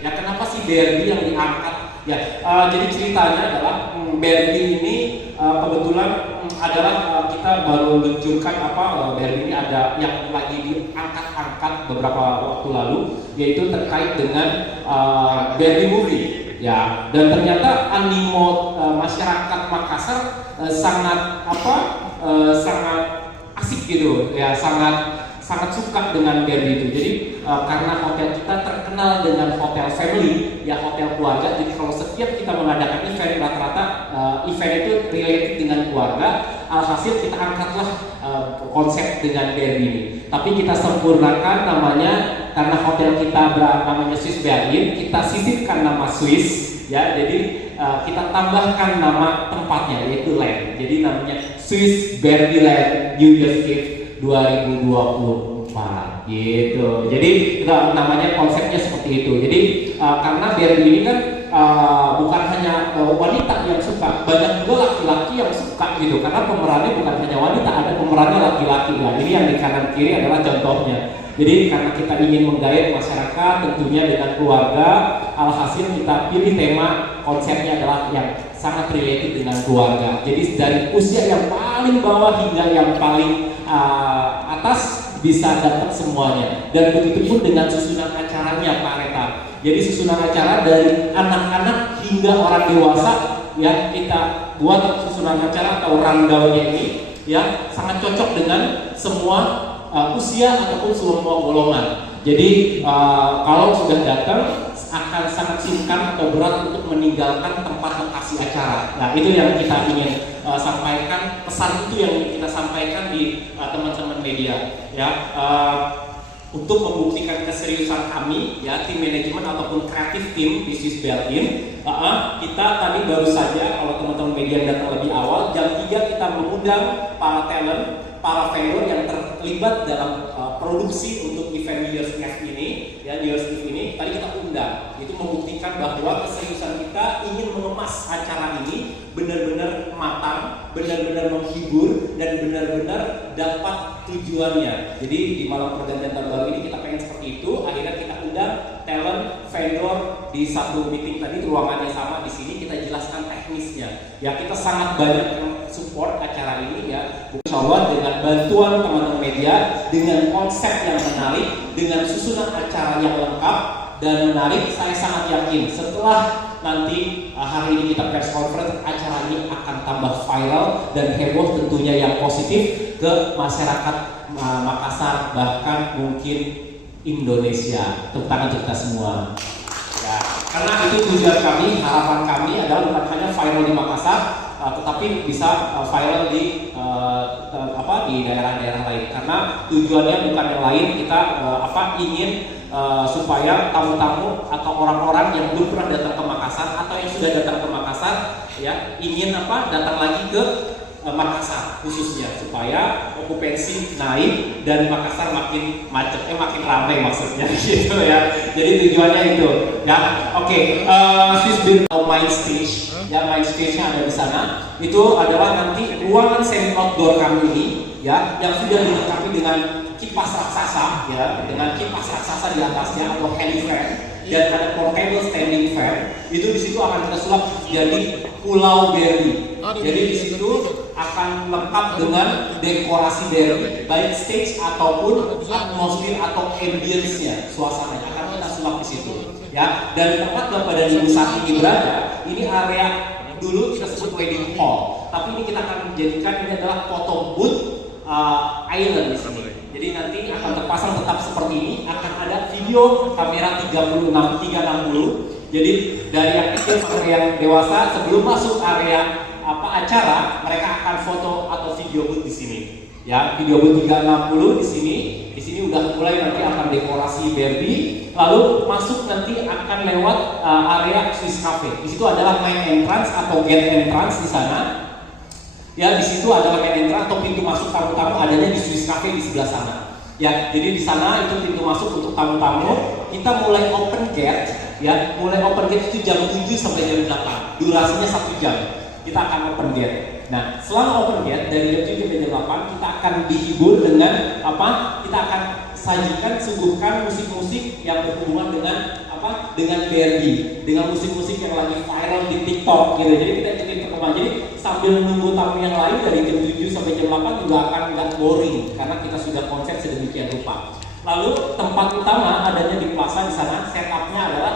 Ya, kenapa sih Barbie yang diangkat? Ya, jadi ceritanya adalah Barbie ini kebetulan adalah kita baru luncurkan Barbie ini ada yang lagi diangkat-angkat beberapa waktu lalu, yaitu terkait dengan Barbie movie. Ya, dan ternyata animo masyarakat Makassar sangat sangat asik gitu ya, sangat suka dengan Barbie itu. Jadi karena hotel kita terkenal dengan hotel family, ya hotel keluarga. Jadi kalau setiap kita mengadakan event, rata-rata event itu related dengan keluarga. Alhasil kita angkatlah konsep dengan Barbie ini. Tapi kita sempurnakan namanya, karena hotel kita namanya Swiss Berlin, kita sisipkan nama Swiss. Ya, jadi kita tambahkan nama tempatnya, yaitu Land. Jadi namanya Swiss Barbie Land New Year's Eve 2024 gitu. Jadi namanya konsepnya seperti itu. Jadi karena Barbie ini kan bukan hanya wanita yang suka, banyak juga laki-laki yang suka gitu. Karena pemerannya bukan hanya wanita, ada pemerannya laki-laki. Nah, ini yang di kanan kiri adalah contohnya. Jadi karena kita ingin menggait masyarakat tentunya dengan keluarga, alhasil kita pilih tema konsepnya adalah yang sangat related dengan keluarga. Jadi dari usia yang paling bawah hingga yang paling atas bisa dapat semuanya. Dan begitu pun dengan susunan acaranya Pak Reta. Jadi susunan acara dari anak-anak hingga orang dewasa, ya kita buat susunan acara atau rundown-nya ini ya sangat cocok dengan semua usia ataupun semua golongan. Jadi kalau sudah datang akan sangat sungkan atau berat untuk meninggalkan tempat lokasi acara. Nah, itu yang kita ingin sampaikan, pesan itu yang kita sampaikan di teman-teman media ya. Untuk membuktikan keseriusan kami ya, tim manajemen ataupun kreatif tim di Swiss Berlin, kita tadi baru saja, kalau teman-teman media datang lebih awal, jam 3 kita mengundang para talent, para vendor yang terlibat dalam produksi untuk event New Year's Eve ini, ya New Year's Eve ini, tadi kita undang. Itu membuktikan bahwa keseriusan kita ingin mengemas acara ini benar-benar matang, benar-benar menghibur, dan benar-benar dapat tujuannya. Jadi di malam pergantian tahun baru ini kita pengen seperti itu. Akhirnya kita undang talent, vendor di satu meeting tadi, ruangannya sama di sini, kita jelaskan teknisnya. Ya, kita sangat banyak yang support acara ini ya. Insya Allah dengan bantuan teman-teman media, dengan konsep yang menarik, dengan susunan acara yang lengkap dan menarik, saya sangat yakin setelah nanti hari ini kita press conference, acara ini akan tambah viral dan heboh tentunya yang positif ke masyarakat Makassar, bahkan mungkin Indonesia. Tepuk tangan untuk kita semua. Ya, karena itu tujuan kami, harapan kami adalah bukan hanya viral di Makassar, tetapi bisa viral di di daerah-daerah lain. Karena tujuannya bukan yang lain, kita ingin supaya tamu-tamu atau orang-orang yang belum pernah datang ke Makassar atau yang sudah datang ke Makassar ya ingin datang lagi ke Makassar khususnya, supaya okupansi naik dan Makassar makin macetnya makin ramai maksudnya gitu ya. Jadi tujuannya itu ya. Oke, Swiss Beer main stage ya, main stage-nya ada di sana. Itu adalah nanti ruangan semi outdoor kami ini ya, yang sudah dilengkapi dengan kipas raksasa ya, dengan kipas raksasa di atasnya atau helifan, dan ada portable standing fan. Itu di situ akan kita sulap jadi Pulau Barbie. Jadi di situ akan lengkap dengan dekorasi Barbie, baik stage ataupun atmosfer atau ambience-nya, suasananya akan kita sulap di situ. Ya, dan tempat Bapak dan Ibu saat ini berada, ini area dulu kita sebut wedding hall, tapi ini kita akan menjadikan ini adalah photo booth island di sini. Jadi nanti akan terpasang tetap seperti ini, akan ada video kamera 360. Jadi dari yang kecil sampai yang dewasa, sebelum masuk area acara, mereka akan foto atau video booth di sini. Ya, video booth 360 di sini. Di sini udah mulai nanti akan dekorasi Barbie. Lalu masuk nanti akan lewat area Swiss Cafe. Di situ adalah main entrance atau gate entrance di sana. Ya, di situ adalah main entrance atau pintu masuk tamu-tamu, adanya di Swiss Cafe di sebelah sana. Ya, jadi di sana itu pintu masuk untuk tamu-tamu. Kita mulai open gate, ya, mulai open gate itu jam 7 sampai jam 8. Durasinya 1 jam. Kita akan open gate. Nah, selama open gate dari jam 7 sampai jam 8 kita akan dihibur dengan Kita akan sajikan, suguhkan musik-musik yang berhubungan dengan dengan BRB, dengan musik-musik yang lagi viral di TikTok gitu. Jadi kita ikutin perkembangan. Jadi sambil menunggu tamu yang lain dari jam 7 sampai jam 8 juga akan nggak boring karena kita sudah konsep sedemikian rupa. Lalu tempat utama adanya di plaza di sana, setupnya adalah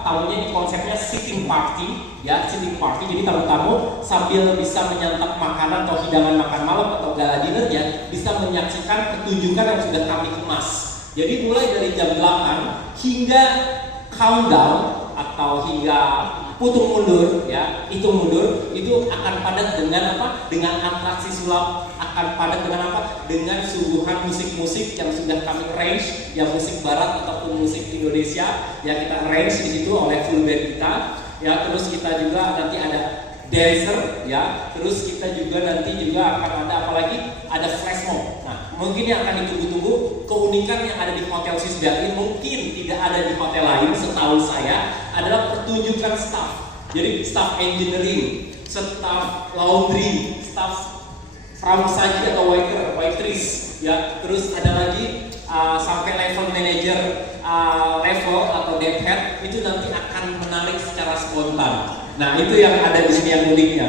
tamunya ini konsepnya sitting party, ya sitting party. Jadi tamu-tamu sambil bisa menyantap makanan atau hidangan makan malam atau gala dinner ya bisa menyaksikan pertunjukan yang sudah kami kemas. Jadi mulai dari jam 8 hingga countdown atau hingga putung mundur ya, hitung mundur itu akan padat dengan dengan atraksi sulap, akan padat dengan dengan suguhan musik-musik yang sudah kami arrange, ya musik barat ataupun musik Indonesia ya kita arrange di situ oleh full band kita ya. Terus kita juga nanti ada dancer ya, terus kita juga nanti juga akan ada ada flash mob. Nah mungkin yang akan ditunggu-tunggu keunikan yang ada di Hotel Swiss Berlin mungkin tidak ada di hotel lain setahu saya adalah pertunjukan staff. Jadi staff engineering, staff laundry, staff pramusaji atau waitress ya. Terus ada lagi sampai level manager level atau desk head itu nanti akan menarik secara spontan. Nah itu yang ada di sini yang uniknya.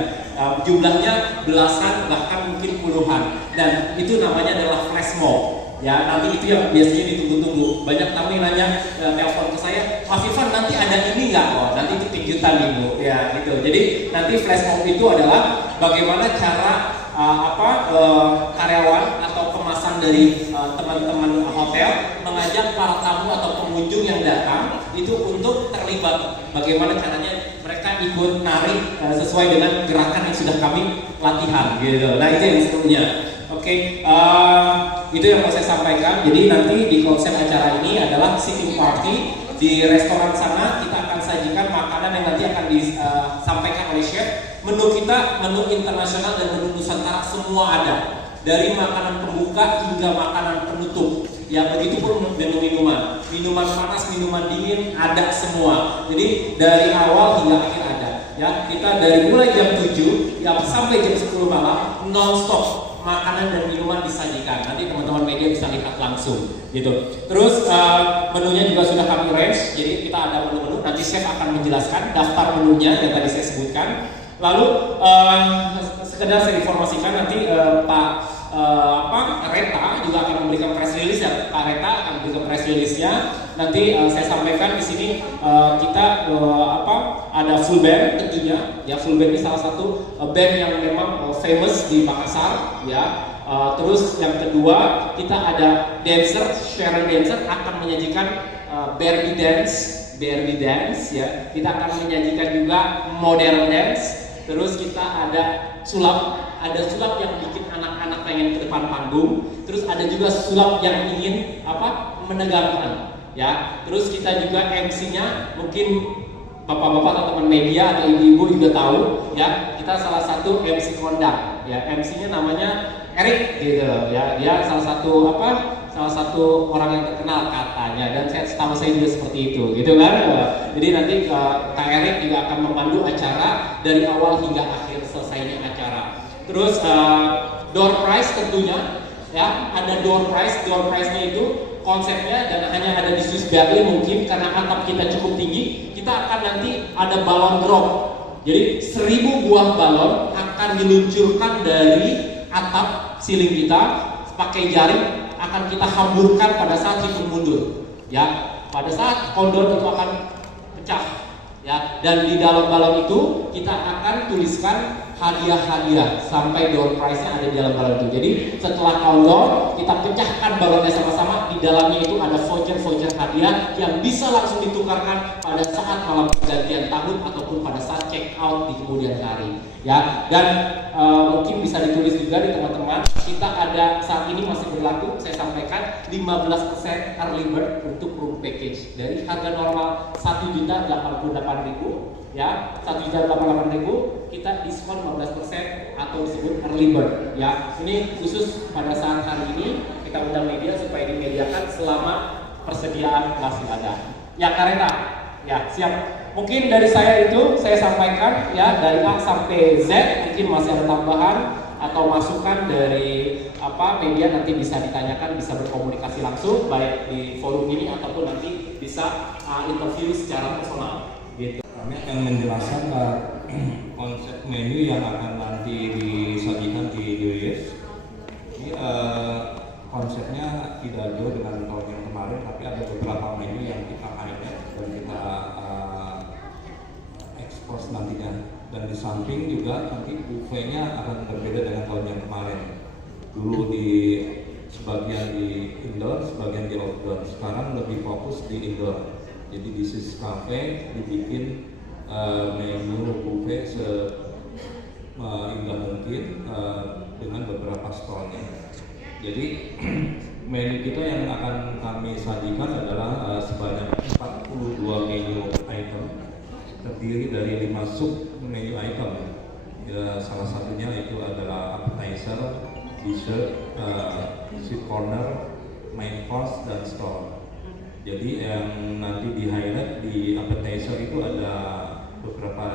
Jumlahnya belasan bahkan mungkin puluhan dan itu namanya adalah flash mob. Ya nanti itu yang biasanya ditunggu-tunggu. Banyak tamu yang nanya telepon ke saya, Mas Ivan nanti ada ini nggak? Oh nanti itu kejutan ibu ya gitu. Jadi nanti flash mob itu adalah bagaimana cara karyawan atau kemasan dari teman-teman hotel mengajak para tamu atau pengunjung yang datang itu untuk terlibat. Bagaimana caranya mereka ikut narik sesuai dengan gerakan yang sudah kami latihan gitu. Nah itu yang serunya. Oke, itu yang mau saya sampaikan. Jadi nanti di konsep acara ini adalah sitting party di restoran sana. Kita akan sajikan makanan yang nanti akan disampaikan oleh chef. Menu kita menu internasional dan menu Nusantara semua ada. Dari makanan pembuka hingga makanan penutup. Ya begitu pun menu minuman. Minuman panas, minuman dingin ada semua. Jadi dari awal hingga akhir ada. Ya kita dari mulai jam 7 ya sampai jam 10 malam non-stop makanan dan minuman disajikan. Nanti teman-teman media bisa lihat langsung gitu. Terus menunya juga sudah kami range. Jadi kita ada menu-menu. Nanti chef akan menjelaskan daftar menunya yang tadi saya sebutkan. Lalu sekedar saya informasikan nanti Pak Reta juga akan memberikan press release ya. Pak Reta akan memberikan press release-nya. Nanti saya sampaikan di sini kita ada full band tentunya. Ya full band ini salah satu band yang memang famous di Makassar ya. Terus yang kedua kita ada dancer, Sharon dancer akan menyajikan Barbie dance ya. Kita akan menyajikan juga modern dance. Terus kita ada sulap yang bikin anak-anak pengen ke depan panggung. Terus ada juga sulap yang ingin menegangkan ya. Terus kita juga MC-nya mungkin bapak-bapak atau teman media atau ibu-ibu juga tahu ya. Kita salah satu MC kondang ya. MC-nya namanya Erik gitu ya. Dia salah satu orang yang terkenal katanya dan setahu saya juga seperti itu gitu kan. Jadi nanti Kak Erik juga akan memandu acara dari awal hingga akhir selesainya acara. Terus door prize tentunya ya, ada door prize-nya itu konsepnya dan hanya ada di Swiss Berlin mungkin karena atap kita cukup tinggi. Kita akan nanti ada balon drop. Jadi 1000 buah balon akan diluncurkan dari atap ceiling kita pakai jaring, akan kita hamburkan pada saat hitung mundur ya. Pada saat countdown itu akan pecah ya, dan di dalam balon itu kita akan tuliskan hadiah-hadiah sampai door prize-nya ada di dalam balon itu. Jadi setelah countdown kita pecahkan balonnya sama-sama, di dalamnya itu ada voucher-voucher hadiah yang bisa langsung ditukarkan pada saat malam pergantian tahun ataupun pada saat check out di kemudian hari ya. Dan mungkin bisa ditulis juga di teman-teman, kita ada saat ini masih berlaku, saya sampaikan 15% early bird untuk room package dari harga normal 1.088.000 ya, 1.088.000 kita diskon 15% atau disebut early bird ya. Ini khusus pada saat hari ini kita undang media supaya dimediakan selama persediaan masih ada ya. Karena ya siap. Mungkin dari saya itu saya sampaikan ya, dari A sampai Z. Mungkin masih ada tambahan atau masukan dari media nanti bisa ditanyakan, bisa berkomunikasi langsung baik di forum ini ataupun nanti bisa interview secara personal gitu. Kami akan menjelaskan konsep menu yang akan nanti disajikan di DWS. Ini konsepnya tidak jauh dengan tahun yang kemarin, tapi ada beberapa menu yang kita highlight dan kita expose nantinya. Dan di samping juga nanti buffetnya akan berbeda dengan tahun yang kemarin. Dulu di sebagian di indoor, sebagian di outdoor. Sekarang lebih fokus di indoor. Jadi di Swiss Cafe dibikin menu buffet seindah mungkin dengan beberapa stolnya. Jadi menu kita yang akan kami sajikan adalah sebanyak 42 menu item, terdiri dari 5 sub menu item. Ya, salah satunya itu adalah appetizer, dessert, sweet corner, main course, dan store. Jadi yang nanti di highlight di appetizer itu ada beberapa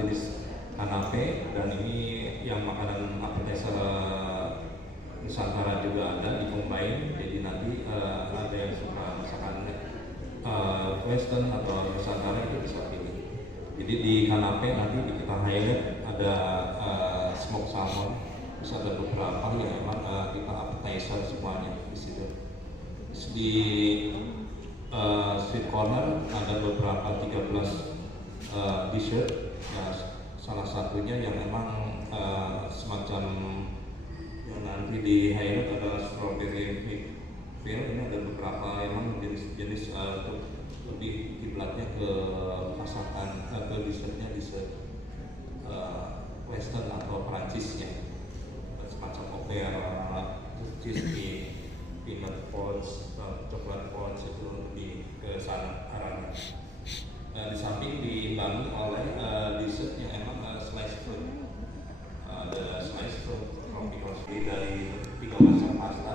jenis kanape, dan ini yang makanan appetizer Nusantara juga ada di combine. Jadi nanti ada yang suka misalkan western atau Nusantara itu bisa pilih. Jadi di kanape nanti kita highlight ada smoked salmon, terus ada beberapa yang memang kita appetizer semuanya di situ. Terus di sweet corner ada beberapa 13 dessert. Ya, salah satunya yang memang semacam yang nanti di highlight adalah strawberry veal. Ini ada beberapa memang jenis-jenis untuk lebih kiblatnya ke masakan ke dessertnya dessert western atau Perancisnya, semacam opera, cheesecake, peanut pods, coklat pods, itu lebih ke sana arahnya. Di samping dibangun oleh dessert yang emang slice fruit. Ada slice fruit, tropical fruit dari 3 macam pasta,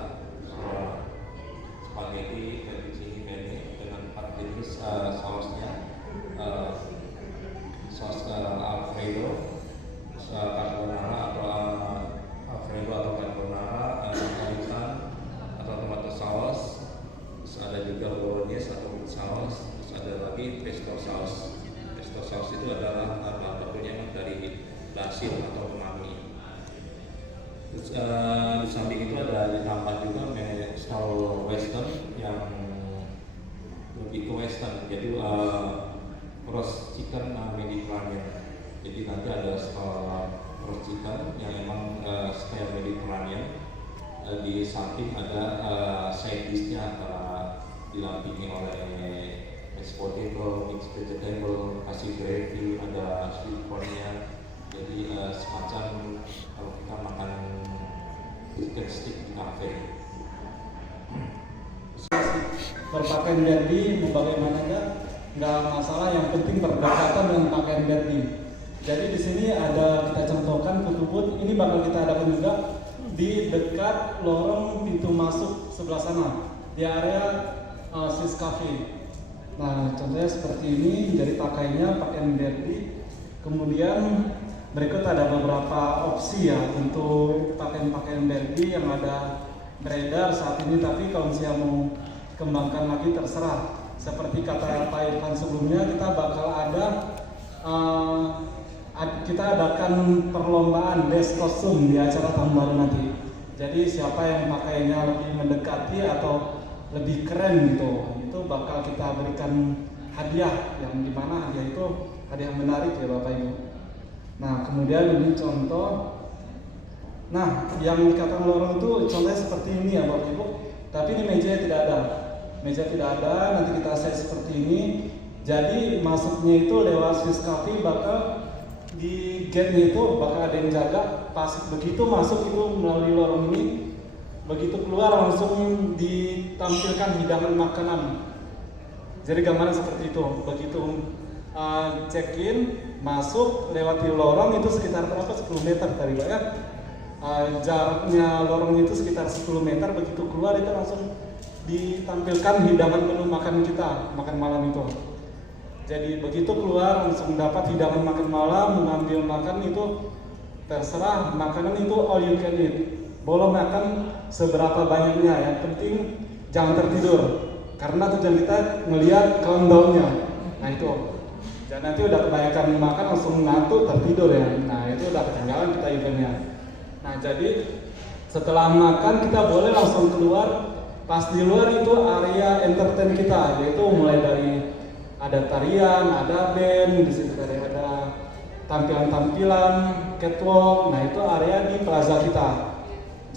spaghetti, fettuccine penne dengan 4 jenis sausnya, saus Alfredo, carbonara atau Alfredo atau carbonara, napolitan atau tomato sauce, terus ada juga bolognese atau saus, terus ada lagi pesto sauce. Pesto sauce itu adalah bahan bakunya dari basil atau umami. Terus di samping itu ada ditambah juga style western yang lebih ke western, jadi roast chicken Mediterranean. Jadi nanti ada style roast chicken yang memang style Mediterranean. Di samping ada side dishnya antara dilampingi oleh mashed potato, mixed vegetable, kasih gravy, ada sweet cornnya. Jadi semacam kalau kita makan chicken stick di cafe. Berpakaian derby mau bagaimana nggak masalah, yang penting berdekatan dengan pakaian derby. Jadi di sini ada kita contohkan kutubut, ini bakal kita adakan juga di dekat lorong pintu masuk sebelah sana di area Swiss Cafe. Nah contohnya seperti ini, jadi pakainya pakaian derby. Kemudian berikut ada beberapa opsi ya untuk pakaian-pakaian derby yang ada beredar saat ini, tapi kalau misalnya mau kembangkan lagi terserah. Seperti kata Pak Irfan sebelumnya, kita bakal ada kita adakan perlombaan best costume di acara tahun baru nanti. Jadi siapa yang pakainya lebih mendekati atau lebih keren gitu, itu bakal kita berikan hadiah, yang dimana hadiah itu hadiah menarik ya Bapak Ibu. Nah kemudian ini contoh. Nah yang dikatakan lorong itu contohnya seperti ini ya Bapak Ibu, tapi ini mejanya tidak ada. Meja tidak ada, nanti kita set seperti ini. Jadi masuknya itu lewat Swiss Cafe, bakal di gate-nya itu bakal ada yang jaga. Pas begitu masuk itu melalui lorong ini, begitu keluar langsung ditampilkan hidangan makanan. Jadi gambaran seperti itu. Begitu check-in, masuk lewati lorong itu sekitar berapa? 10 meter tadi Pak ya. Jaraknya lorong itu sekitar 10 meter. Begitu keluar itu langsung ditampilkan hidangan menu makan kita, makan malam itu. Jadi begitu keluar langsung dapat hidangan makan malam, mengambil makan itu terserah makanan itu all you can eat. Boleh makan seberapa banyaknya, yang penting jangan tertidur. Karena tujuan kita ngelihat countdown-nya. Nah itu. Dan nanti udah kebanyakan makan langsung ngantuk tertidur ya. Nah itu udah ketinggalan kita eventnya. Nah jadi setelah makan kita boleh langsung keluar. Pas di luar itu area entertain kita, yaitu mulai dari ada tarian, ada band, di situ ada tampilan-tampilan, catwalk. Nah itu area di plaza kita.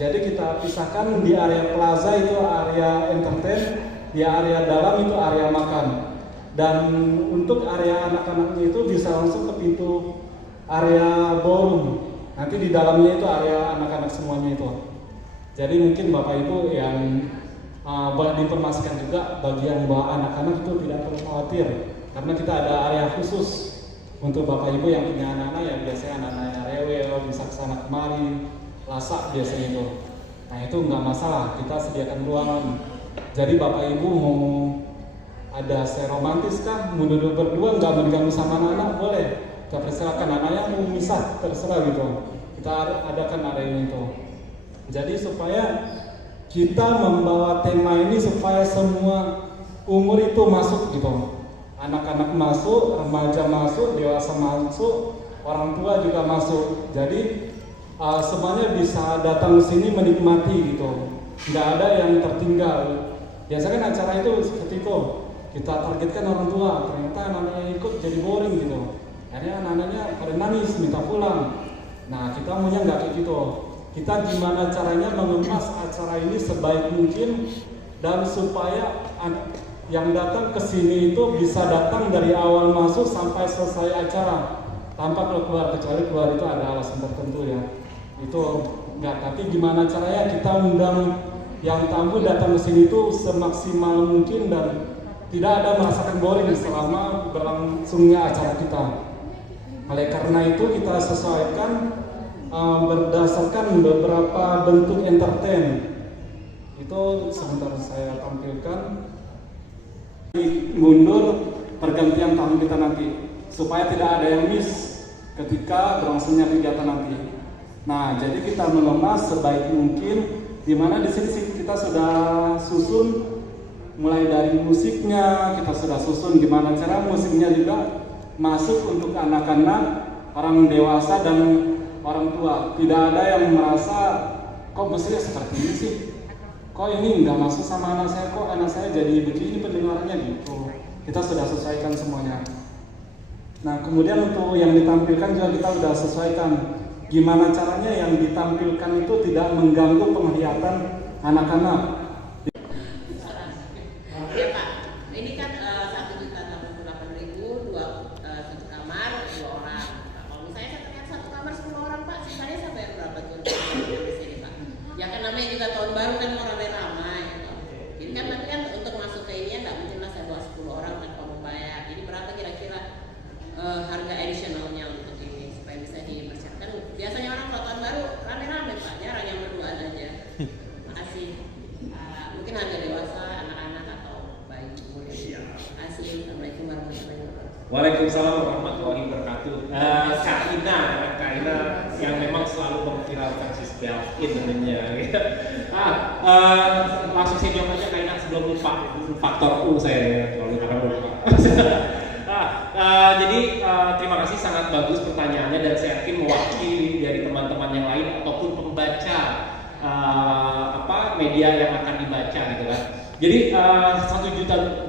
Jadi kita pisahkan di area plaza itu area entertain, di area dalam itu area makan. Dan untuk area anak-anaknya itu bisa langsung ke pintu area ballroom. Nanti di dalamnya itu area anak-anak semuanya itu. Jadi mungkin Bapak Ibu yang boleh diinformasikan juga bagi yang bawa anak-anak itu tidak perlu khawatir, karena kita ada area khusus untuk Bapak Ibu yang punya anak-anak yang biasanya anak-anaknya rewel, bisa kesana kemari, lasak biasanya itu. Nah itu nggak masalah, kita sediakan ruangan. Jadi Bapak Ibu mau ada seromantis kah, mau duduk berdua nggak mau diganggu sama anak-anak, boleh. Kita persilakan, anaknya mau misah, terserah gitu. Kita adakan area itu. Jadi supaya kita membawa tema ini supaya semua umur itu masuk gitu. Anak-anak masuk, remaja masuk, dewasa masuk, orang tua juga masuk. Jadi semuanya bisa datang ke sini menikmati gitu. Nggak ada yang tertinggal. Biasanya kan acara itu seperti itu. Kita targetkan orang tua, ternyata anak-anaknya ikut jadi boring gitu. Akhirnya anak-anaknya pada nangis, minta pulang. Nah kita maunya nggak kayak gitu. Kita gimana caranya mengemas acara ini sebaik mungkin dan supaya yang datang ke sini itu bisa datang dari awal masuk sampai selesai acara tanpa keluar, kecuali keluar itu ada alasan tertentu ya. Itu enggak, tapi gimana caranya kita undang yang tamu datang ke sini itu semaksimal mungkin dan tidak ada merasakan boring selama berlangsungnya acara kita. Oleh karena itu kita sesuaikan berdasarkan beberapa bentuk entertain. Itu sebentar saya tampilkan. Mundur pergantian tahun kita nanti supaya tidak ada yang miss ketika berlangsungnya kegiatan nanti. Nah, jadi kita mengemas sebaik mungkin, di mana di sini kita sudah susun mulai dari musiknya, kita sudah susun gimana cara musiknya juga masuk untuk anak-anak, orang dewasa dan orang tua. Tidak ada yang merasa kok musiknya seperti ini sih, kok ini nggak masuk sama anak saya, kok anak saya jadi begini pendengarannya gitu. Kita sudah sesuaikan semuanya. Nah kemudian untuk yang ditampilkan juga kita sudah sesuaikan gimana caranya yang ditampilkan itu tidak mengganggu penglihatan anak-anak. Ya Pak, ini kan 1.088.000 satu kamar 2 orang. Nah, kalau misalnya saya ternyata satu kamar 10 orang Pak, sisanya saya bayar berapa tuh di sini Pak? Ya kan namanya juga tahun baru kan mau ramai-ramai. Jadi kan nanti kan untuk masuk ke ini nggak mungkin lah saya bawa 10 orang tanpa membayar. Jadi berapa kira-kira harga additionalnya untuk ini supaya bisa dipersiapkan? Biasanya orang kalau tahun baru rame-rame Pak, jarang yang berduaan aja. Makasih. Mungkin harga dewasa, anak-anak atau bayi. Makasih. Assalamualaikum warahmatullahi wabarakatuh. Waalaikumsalam warahmatullahi wabarakatuh. Kak Ina yang memang selalu memviralkan si Belkin namanya. Langsung saya jawab aja Kak Ina sebelum lupa faktor U saya selalu lupa. Jadi terima kasih, sangat bagus pertanyaannya dan saya yakin mewakili dari teman-teman yang lain ataupun pembaca media yang akan dibaca gitu kan. Jadi 1.088.000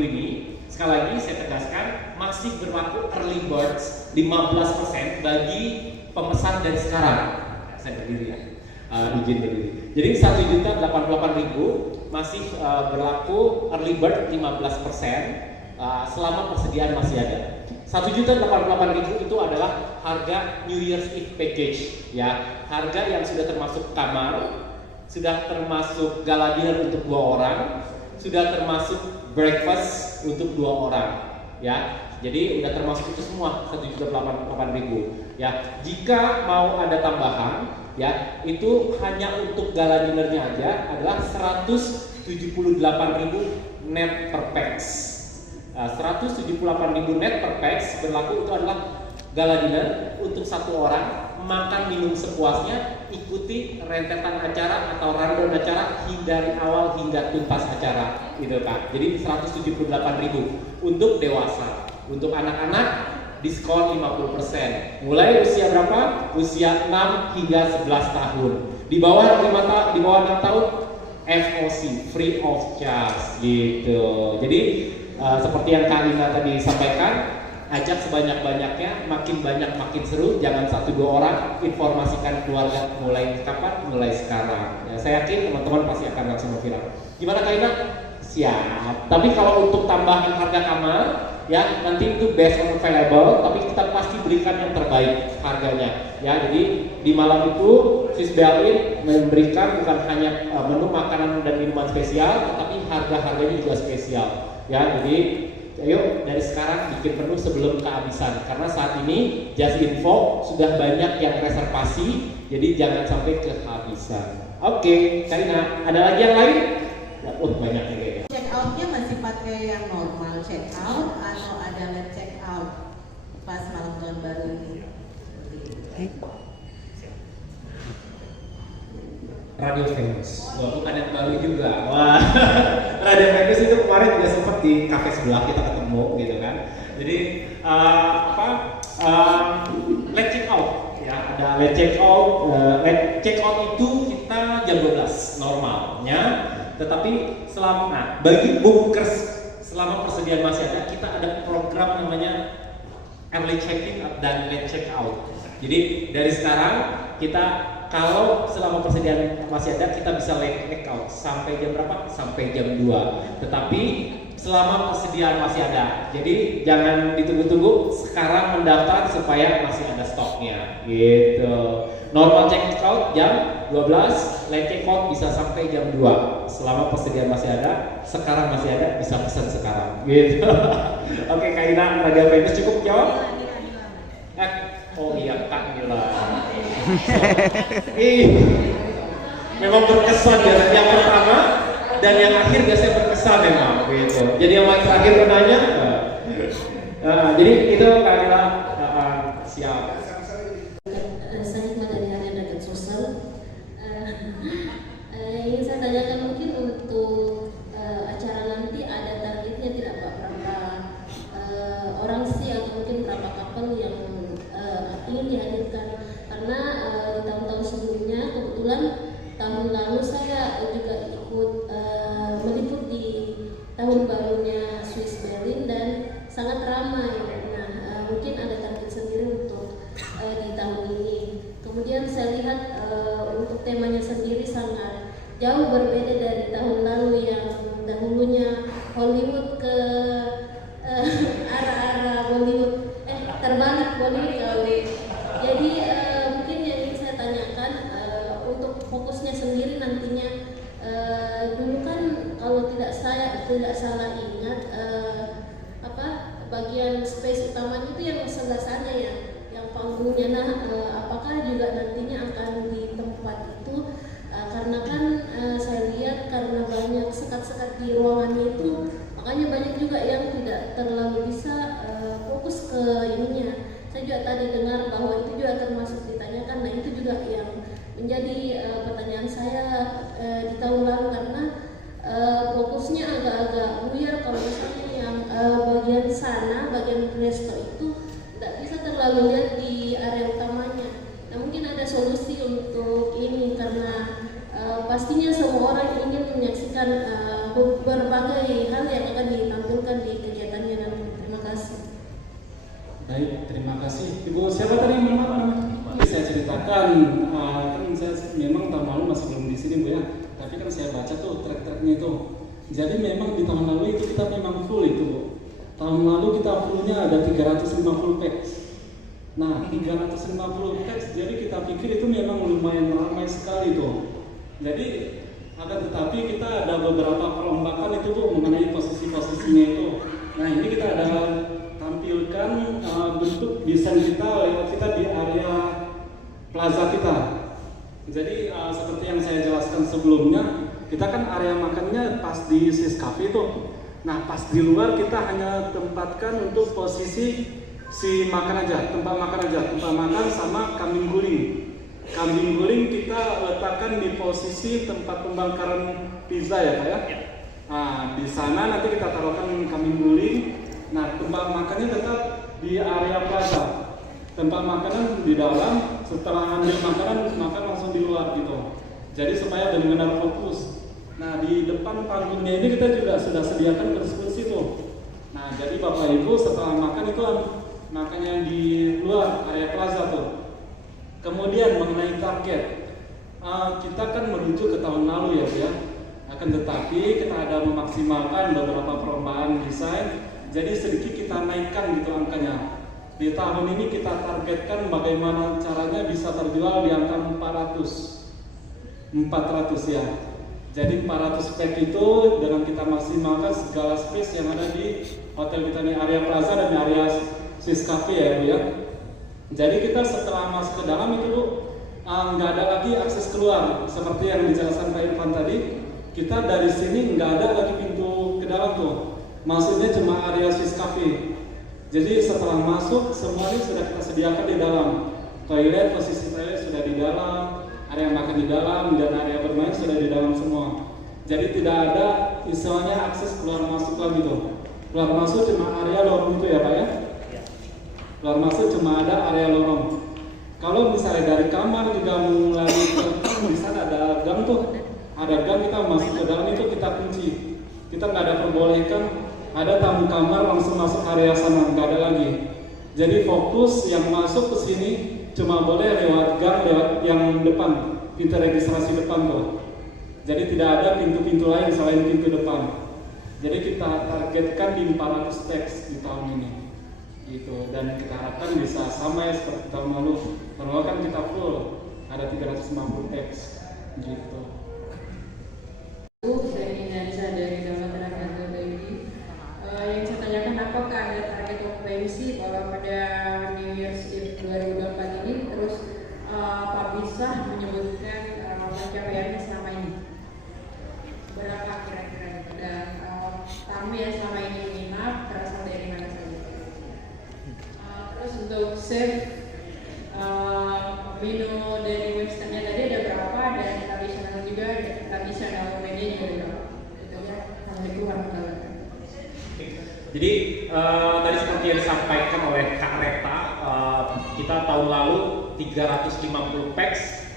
ini sekali lagi saya tegaskan masih berlaku early birds 15% bagi pemesan dari sekarang. Saya berdiri ya, izin berdiri. Jadi 1.088.000 masih berlaku early bird 15%. Selama persediaan masih ada. 1.088.000 itu adalah harga New Year's Eve package ya. Harga yang sudah termasuk kamar, sudah termasuk gala dinner untuk 2 orang, sudah termasuk breakfast untuk 2 orang ya. Jadi udah termasuk itu semua 1.088.000 ya. Jika mau ada tambahan ya, itu hanya untuk gala dinnernya aja adalah 178.000 net per pax. 178.000 net per pax berlaku itu adalah gala dinner untuk satu orang, makan minum sepuasnya, ikuti rentetan acara atau rundown acara dari awal hingga tuntas acara gitu Pak. Jadi 178.000 untuk dewasa. Untuk anak-anak diskon 50%. Mulai usia berapa? Usia 6 hingga 11 tahun. Di bawah 6 tahun FOC, free of charge gitu. Jadi seperti yang Kak Lina tadi sampaikan, ajak sebanyak-banyaknya, makin banyak makin seru, jangan 1-2 orang, informasikan keluarga mulai kapan? Mulai sekarang. Ya, saya yakin teman-teman pasti akan langsung viral. Gimana Kak Lina? Siap. Tapi kalau untuk tambahan harga kamar, ya nanti itu based on available, tapi kita pasti berikan yang terbaik harganya. Ya, jadi di malam itu Swiss Berlin memberikan bukan hanya menu makanan dan minuman spesial, tetapi harga-harganya juga spesial. Ya, jadi ayo dari sekarang bikin menu sebelum kehabisan, karena saat ini Just Info sudah banyak yang reservasi, jadi jangan sampai kehabisan. Oke, Karina, ada lagi yang lain? Ya, banyak nih kayaknya. Check outnya masih pakai yang normal check out atau ada late check out pas malam tahun baru ini? Radio Famous, bukan yang baru juga. Wah, Radio Famous itu kemarin juga sempat di kafe sebelah kita ketemu gitu kan. Jadi late check out ya, ada late check out. Late check out itu kita jam 12 normalnya, tetapi selama bagi bookers selama persediaan masih ada, kita ada program namanya early check-in dan late check out. Jadi dari sekarang kita kalau selama persediaan masih ada, kita bisa late check out sampai jam berapa? Sampai jam 2. Tetapi selama persediaan masih ada, jadi jangan ditunggu-tunggu, sekarang mendaftar supaya masih ada stoknya gitu. Normal check out jam 12, late check out bisa sampai jam 2. Selama persediaan masih ada, sekarang masih ada, bisa pesan sekarang gitu. Oke, Kak Ina, Radio Famous cukup jawab? Oh iya, Kak Mila. Memang berkesan ya, yang pertama dan yang akhir biasanya berkesan memang gitu. Jadi yang terakhir bertanya, jadi itu Kak Mila siap. Saya Hikmah dari Harian Rakyat Sosial. Ingin saya tanyakan mungkin untuk acara nanti ada targetnya tidak Pak? Berapa orang sih atau mungkin berapa kapal yang ingin dihadirkan? Karena di tahun-tahun sebelumnya kebetulan tahun lalu saya juga ikut meliput di tahun barunya Swiss Berlin dan sangat ramai. Nah, mungkin ada target sendiri untuk di tahun ini. Kemudian saya lihat untuk temanya sendiri sangat jauh berbeda dari tahun lalu yang dahulunya Hollywood ke arah-arah Bollywood, terbalik Bollywood. Jadi mungkin yang ingin saya tanyakan untuk fokusnya sendiri nantinya, dulu kan kalau tidak salah ingat bagian space utamanya itu yang sebelah sana ya, yang panggungnya. Nah, apakah juga nantinya akan di tempat itu? Karena kan saya lihat karena banyak sekat-sekat di ruangannya itu, makanya banyak juga yang tidak terlalu bisa fokus ke ininya. Saya juga tadi dengar bahwa itu juga termasuk ditanyakan. Nah, itu juga yang menjadi pertanyaan saya di tahun lalu, karena fokusnya agak-agak buyar kalau misalnya yang bagian sana, bagian resto itu tidak bisa terlalu lihat di area utamanya. Nah, mungkin ada solusi untuk ini karena pastinya semua orang ingin menyaksikan berbagai hal yang akan ditampilkan di kegiatannya nanti. Terima kasih. Baik, terima kasih. Ibu siapa tadi namanya? Saya ceritakan, kan saya memang tahun lalu masih belum di sini Bu ya, tapi kan saya baca tuh track-tracknya itu. Jadi memang di tahun lalu itu kita memang full itu Bu. Tahun lalu kita fullnya ada 350 packs. Nah, 350 packs, jadi kita pikir itu memang lumayan ramai sekali tuh. Jadi akan tetapi kita ada beberapa perombakan itu Bu mengenai posisi-posisinya itu. Nah, ini kita ada tampilkan bentuk desain kita lewat kita di area plaza kita. Jadi seperti yang saya jelaskan sebelumnya, kita kan area makannya pas di Sis Cafe itu. Nah, pas di luar kita hanya tempatkan untuk posisi si makan aja, tempat makan sama kambing guling. Kambing guling kita letakkan di posisi tempat pembakaran pizza ya Pak ya. Nah, di sana nanti kita taruhkan kambing guling. Nah, tempat makannya tetap di area plaza. Tempat makanan di dalam, setelah ambil makanan, makan langsung di luar gitu. Jadi supaya benar-benar fokus. Nah, di depan panggungnya ini kita juga sudah sediakan kursi tuh. Nah, jadi Bapak Ibu setelah makan itu makannya di luar area plaza tuh. Kemudian mengenai target, kita kan menuju ke tahun lalu ya. Akan tetapi kita ada memaksimalkan beberapa perlombaan desain. Jadi sedikit kita naikkan gitu angkanya. Di tahun ini kita targetkan bagaimana caranya bisa terjual di angka 400 ya. Jadi 400 pack itu dengan kita maksimalkan segala space yang ada di hotel kita di area plaza dan di area Swiss Cafe ya Bu ya. Jadi kita setelah masuk ke dalam itu Bu, nggak ada lagi akses keluar seperti yang dijelaskan Pak Irfan tadi. Kita dari sini nggak ada lagi pintu ke dalam tuh. Maksudnya cuma area Swiss Cafe. Jadi setelah masuk semuanya sudah kita sediakan di dalam. Toilet, posisi toilet sudah di dalam, area makan di dalam, dan area bermain sudah di dalam semua. Jadi tidak ada istilahnya akses keluar masuk lagi tuh. Keluar masuk cuma area lorong itu ya Pak ya. Keluar masuk cuma ada area lorong. Kalau misalnya dari kamar juga mulai di sana ada gang tuh. Ada gang, kita masuk ke dalam itu kita kunci. Kita nggak ada perbolehkan ada tamu kamar langsung masuk area sana, nggak ada lagi. Jadi fokus yang masuk ke sini cuma boleh lewat gang, lewat yang depan, pintu registrasi depan tuh. Jadi tidak ada pintu-pintu lain selain pintu depan. Jadi kita targetkan di 400 teks di tahun ini, gitu. Dan kita harapkan bisa sama ya seperti tahun lalu. Tahun lalu kan kita full, ada 350 teks, gitu. Saya Nisa dari Dharma Tenaga Baby. Yang saya tanyakan, apakah ada target okupansi bahwa pada New Year's Eve 2024 ini terus Pak Bisa menyebutkan pencapaiannya selama ini berapa kira-kira, dan tamu yang selama ini menginap berasal dari mana saja. Terus untuk chef menu dari westernnya tadi ada berapa, dan tradisional juga, tradisional menu juga ada berapa. Itu ya. Assalamualaikum warahmatullahi wabarakatuh. Jadi tadi seperti yang disampaikan oleh Kak Reta, kita tahun lalu 350 packs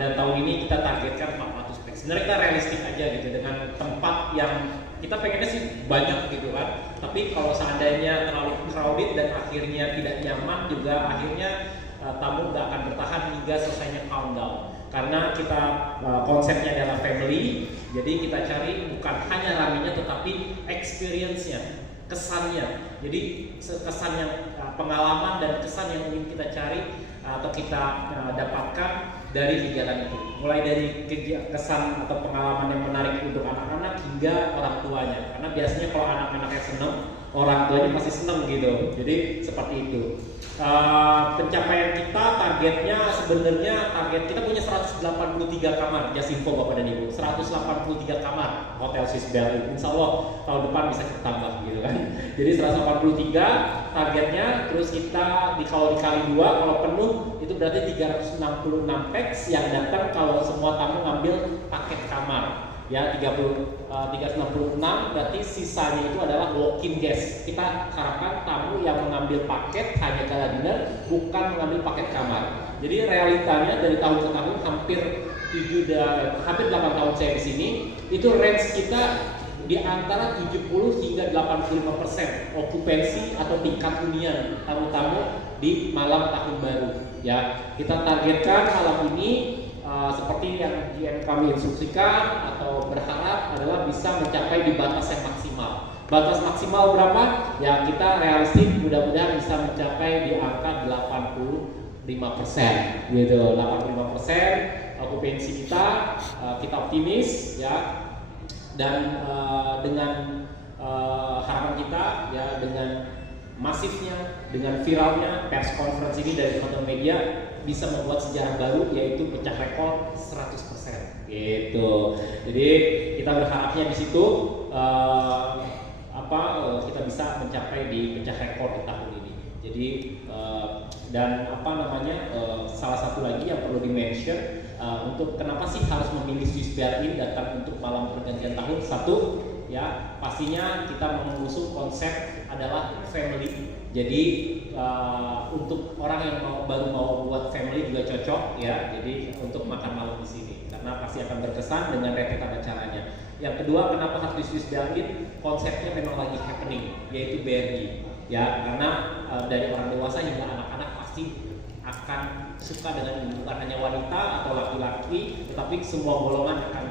dan tahun ini kita targetkan 400 packs. Sebenarnya kita realistik aja gitu dengan tempat yang kita pengennya sih banyak gitu kan. Tapi kalau seandainya terlalu crowded dan akhirnya tidak nyaman juga, akhirnya tamu nggak akan bertahan hingga selesainya countdown. Karena kita konsepnya adalah family, jadi kita cari bukan hanya ramenya tetapi experience-nya, kesannya. Jadi kesan yang pengalaman dan kesan yang ingin kita cari atau kita dapatkan dari kegiatan itu. Mulai dari kesan atau pengalaman yang menarik untuk anak-anak hingga orang tuanya. Karena biasanya kalau anak-anaknya senang, orang tuanya pasti senang gitu. Jadi seperti itu. Pencapaian kita targetnya sebenarnya kita punya 183 kamar, just info Bapak dan Ibu, 183 kamar Hotel Swiss Bell. Insya Allah tahun depan bisa kita tambah gitu kan. Jadi 183 targetnya, terus kita kalau dikali 2 kalau penuh itu berarti 366 packs yang datang kalau semua tamu ngambil paket kamar. Ya 366 berarti sisanya itu adalah walk-in guest. Kita harapkan tamu yang mengambil paket hanya gala dinner, bukan mengambil paket kamar. Jadi realitanya dari tahun ke tahun hampir 8 tahun saya di sini, itu range kita di antara 70 hingga 85% okupansi atau tingkat hunian tamu-tamu di malam tahun baru. Ya, kita targetkan malam ini seperti yang kami instruksikan atau berharap adalah bisa mencapai di batas yang maksimal. Batas maksimal berapa? Ya kita realistik, mudah-mudahan bisa mencapai di angka 85%, gitu. 85% okupansi kita optimis ya. Dan dengan harapan kita ya, dengan masifnya, dengan viralnya pers conference ini dari teman-teman media bisa membuat sejarah baru, yaitu pecah rekor 100% gitu. Jadi kita berharapnya di situ kita bisa mencapai di pecah rekor di tahun ini. Jadi dan apa namanya salah satu lagi yang perlu di-mention untuk kenapa sih harus memilih Swiss Berlin datang untuk malam pergantian tahun. Satu, ya pastinya kita mengusung konsep adalah family. Jadi untuk orang yang baru mau buat family juga cocok ya. Jadi untuk makan malam di sini karena pasti akan berkesan dengan rentetan acaranya. Yang kedua, kenapa harus di Swiss Berlin? Konsepnya memang lagi happening, yaitu BRI. Ya, karena dari orang dewasa hingga anak-anak pasti akan suka dengan ini, bukan hanya wanita atau laki-laki, tetapi semua golongan akan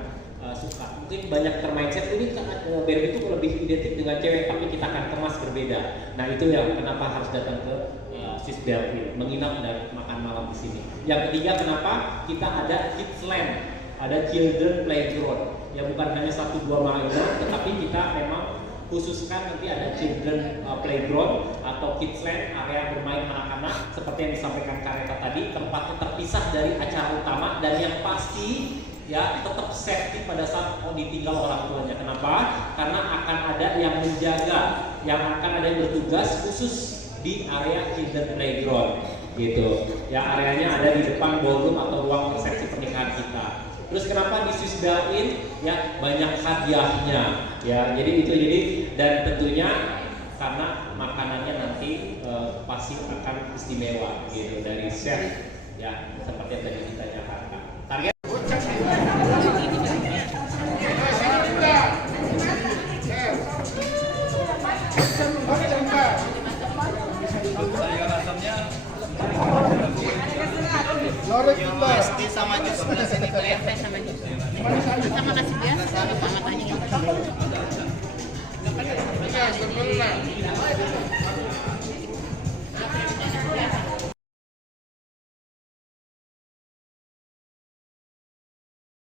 suka. Mungkin banyak termindset ini kan BRI itu lebih identik dengan cewek, tapi kita akan kemas berbeda. Nah itu ya kenapa harus datang ke Swiss Berlin, menginap dan makan malam di sini. Yang ketiga, kenapa kita ada Kids Land, ada Children Playground. Ya bukan hanya 1-2 malam, tetapi kita memang khususkan nanti ada Children Playground atau Kids Land, area bermain anak-anak seperti yang disampaikan Kareta tadi, tempatnya terpisah dari acara utama dan yang pasti ya tetap safety pada saat ditinggal orang tuanya. Kenapa? Karena akan ada yang menjaga, yang akan ada yang bertugas khusus di area Children Playground gitu. Ya areanya ada di depan ballroom atau ruang resepsi pernikahan kita. Terus kenapa di Swiss Berlin? Ya banyak hadiahnya. Ya jadi dan tentunya karena makanannya nanti pasti akan istimewa gitu dari chef ya seperti yang tadi ditanyakan. Target USD sama jus sebelah sini, PMP sama jus. Sama nasi biasa, sama matanya gitu.